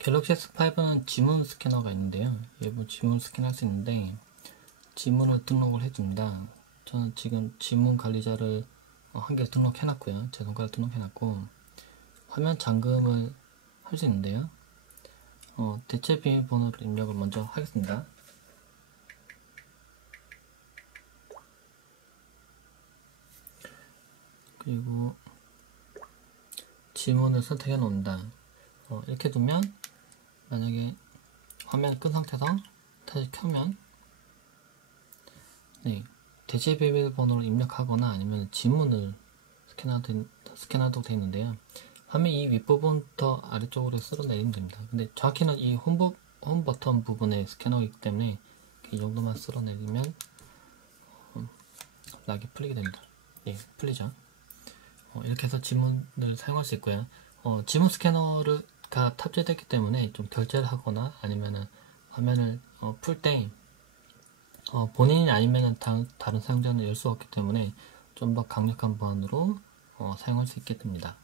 갤럭시 S5는 지문 스캐너가 있는데요. 일부 지문 스캔 할 수 있는데 지문을 등록을 해줍니다. 저는 지금 지문 관리자를 어, 한개 등록해놨고요. 제 손가락 등록해놨고 화면 잠금을 할 수 있는데요. 어, 대체 비밀번호를 입력을 먼저 하겠습니다. 그리고 지문을 선택해 놓는다. 어, 이렇게 두면 만약에 화면 끈 상태에서 다시 켜면 네, 대체 비밀번호를 입력하거나 아니면 지문을 스캔하도, 스캔하도록 되어 있는데요. 화면 이 윗부분부터 아래쪽으로 쓸어내리면 됩니다. 근데 정확히는 이 홈, 부, 홈 버튼 부분에 스캐너이기 때문에 이 정도만 쓸어내리면 어, 락이 풀리게 됩니다. 예, 풀리죠. 어, 이렇게 해서 지문을 사용할 수 있고요. 어, 지문 스캐너 가 탑재됐기 때문에 좀 결제를 하거나 아니면은 화면을 어, 풀때 어, 본인이 아니면은 다, 다른 사용자는 열 수 없기 때문에 좀 더 강력한 보안으로 어, 사용할 수 있게 됩니다.